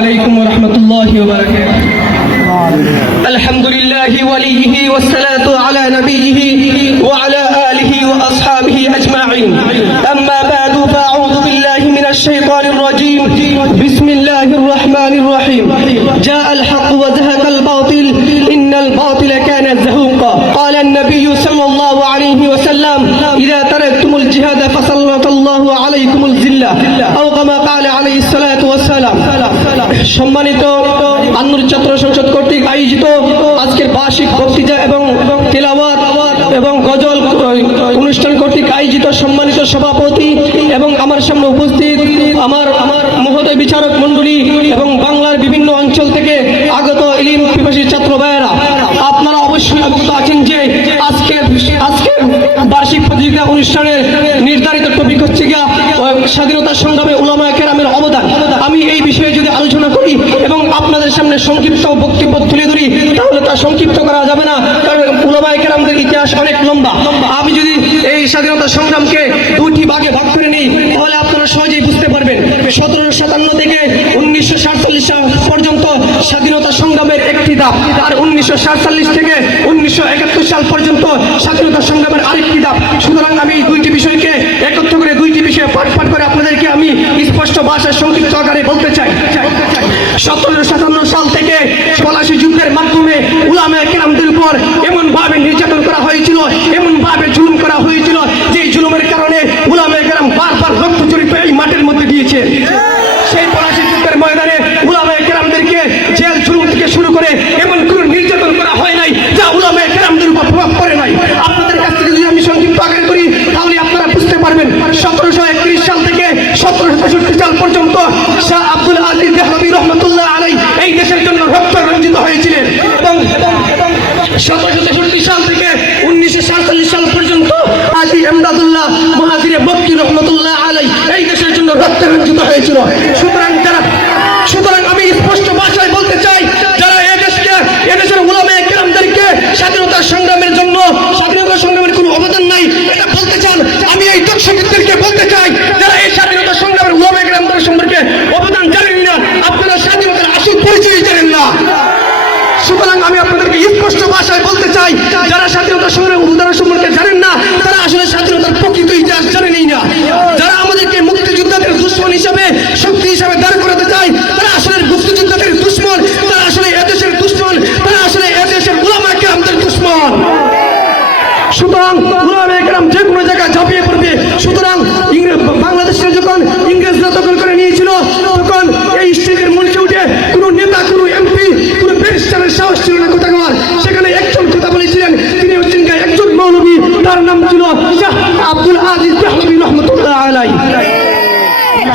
عليكم ورحمة الله وبركاته. الحمد لله وليه والصلاة على نبيه وعلى آله وأصحابه أجمعين. أما بعد فأعوذ بالله من الشيطان الرجيم. بسم الله الرحمن الرحيم. جاء الحق وزهق الباطل. إن الباطل كان زهوقا. قال النبي صلى الله عليه وسلم إذا تركتم الجهاد فسلط الله عليكم الذلة. أو সম্মানিত আন্নুর ছাত্র সংসদ কর্তৃক আয়োজিত আজকের বার্ষিক বক্তৃতা এবং তেলাওয়াত এবং গজল অনুষ্ঠান কর্তৃক আয়োজিত সম্মানিত সভাপতি এবং আমার সামনে উপস্থিত আমার প্রতিযোগিতা অনুষ্ঠানের নির্ধারিত টপিক হচ্ছে গিয়া স্বাধীনতা সংগ্রামে ওলামায় কেরামের অবদান। আমি এই বিষয়ে যদি আলোচনা করি এবং আপনাদের সামনে সংক্ষিপ্ত বক্তব্য তুলে ধরি, তাহলে তা সংক্ষিপ্ত করা যাবে না, কারণ ওলামায় কেরামদের ইতিহাস অনেক লম্বা। আমি যদি এই স্বাধীনতা সংগ্রামকে দুটি ভাগে ভাগ করে নিই তাহলে আপনারা সহজেই বুঝতে পারবেন সতেরোশো সাতান্ন থেকে উনিশশো সাতচল্লিশ সাল পর্যন্ত স্বাধীনতা সংগ্রামের একটি ধাপ আর উনিশশো সাতচল্লিশ থেকে উনিশশো একাত্তর সাল পর্যন্ত স্বাধীনতা সংগ্রামের আরেকটি ধাপ সুতরাং আমি দুইটি বিষয়কে একত্র করে দুইটি বিষয়ে পাঠ পাঠ করে আপনাদেরকে আমি স্পষ্ট ভাষায় সংক্ষিপ্ত আকারে বলতে চাই। সতেরোশো সাতান্ন সাল থেকে পলাশি যুদ্ধের মাধ্যমে উলামে কেরামদের উপর এমন ভাবে নির্যাতন করা হয়েছিল এমন ভাবে জুলুম করা হয়েছিল যে জুলুমের কারণে উলামে কেরাম বারবার রক্ত চরিত এই মাঠের মধ্যে দিয়েছে সেই পলাশি যুদ্ধের ময়দানে উলামে কেরামদেরকে জেল জুলুম থেকে শুরু করে এমন কোনো নির্যাতন করা হয় নাই যা উলামে কেরামদের উপর প্রভাব পড়ে নাই আপনাদের কাছ থেকে যদি আমি সংক্ষিপ্ত আকারে করি তাহলে আপনারা বুঝতে পারবেন সতেরোশো একত্রিশ সাল থেকে সতেরোশো তেষট্টি সাল পর্যন্ত শাহ আব্দুল আজিজ দেহলবী রহমতুল্লাহ আলাই এই দেশের জন্য রক্ত রঞ্জিত হয়েছিলেন এবং সতেরোশো তেষট্টি সাল থেকে উনিশশো সাতচল্লিশ সাল পর্যন্ত আজি এমদাদুল্লাহ মহাজিরে বক্তি রহমতুল্লাহ আলাই এই দেশের জন্য রক্ত রঞ্জিত হয়েছিল সুতরাং যারা সুতরাং আমি স্পষ্ট ভাষায় বলতে চাই যারা এদেশকে এদেশের উলামে কেরামদেরকে স্বাধীনতা সংগ্রামের জন্য স্বাধীনতা সংগ্রামের কোনো অবদান নাই এটা বলতে চান আমি এই দর্শকদেরকে বলতে চাই যারা এই স্বাধীনতা সংগ্রামের উলামে কেরামদের সম্পর্কে অবদান জানেন না আপনারা স্বাধীনতার আসল পরিচয় জানেন না সুতরাং আমি আপনাদেরকে স্পষ্ট ভাষায় বলতে চাই, যারা স্বাধীনতা সংগ্রামের উদাহরণ সম্পর্কে জানেন না, তারা আসলে স্বাধীনতার প্রকৃত ইতিহাস জানেনই না। যারা আমাদেরকে মুক্তিযোদ্ধাদের দুশ্মন হিসাবে, শক্তি হিসাবে দাঁড় করাতে চায়, তারা আসলে মুক্তিযোদ্ধাদের দুশ্মন, তারা আসলে এদেশের দুশ্মন, তারা আসলে এদেশের গোলামা কেরামদের দুশ্মন। সুতরাং গুলাম একরাম যে কোনো জায়গায় ঝাঁপিয়ে পড়বে। সুতরাং ইংরেজ বাংলাদেশে যখন ইংরেজরা দখল করে নিয়েছিল, তখন এই স্টেটের মঞ্চে উঠে কোনো নেতা, কোনো এমপি, কোনো ব্যারিস্টারের সাহস ছিল না আব্দুল আজিজ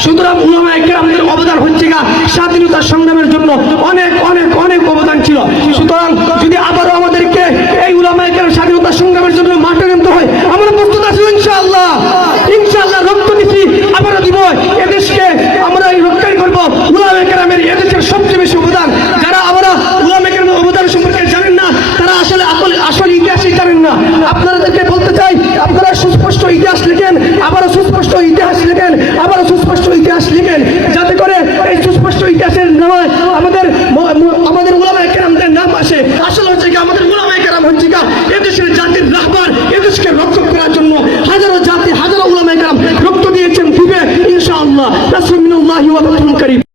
সুতরাং উলামা একরামদের অবদান হচ্ছে গা স্বাধীনতা সংগ্রামের জন্য অনেক অনেক অনেক অবদান ছিল। সুতরাং যদি আবারও আমাদেরকে এই উলামা স্বাধীনতা সংগ্রামের জন্য মাঠে নামতে হয়, আমরা প্রস্তুত আছি ইনশাআল্লাহ। ইনশাআল্লাহ রক্ত দিচ্ছি আবারও দিব। এদেশকে আমরা এই রক্ষাই করব উলামা এদেশের সবচেয়ে বেশি অবদান। যারা আমরা উলামা অবদান সম্পর্কে জানেন না, তারা আসলে আসল ইতিহাসই জানেন না। আপনাদেরকে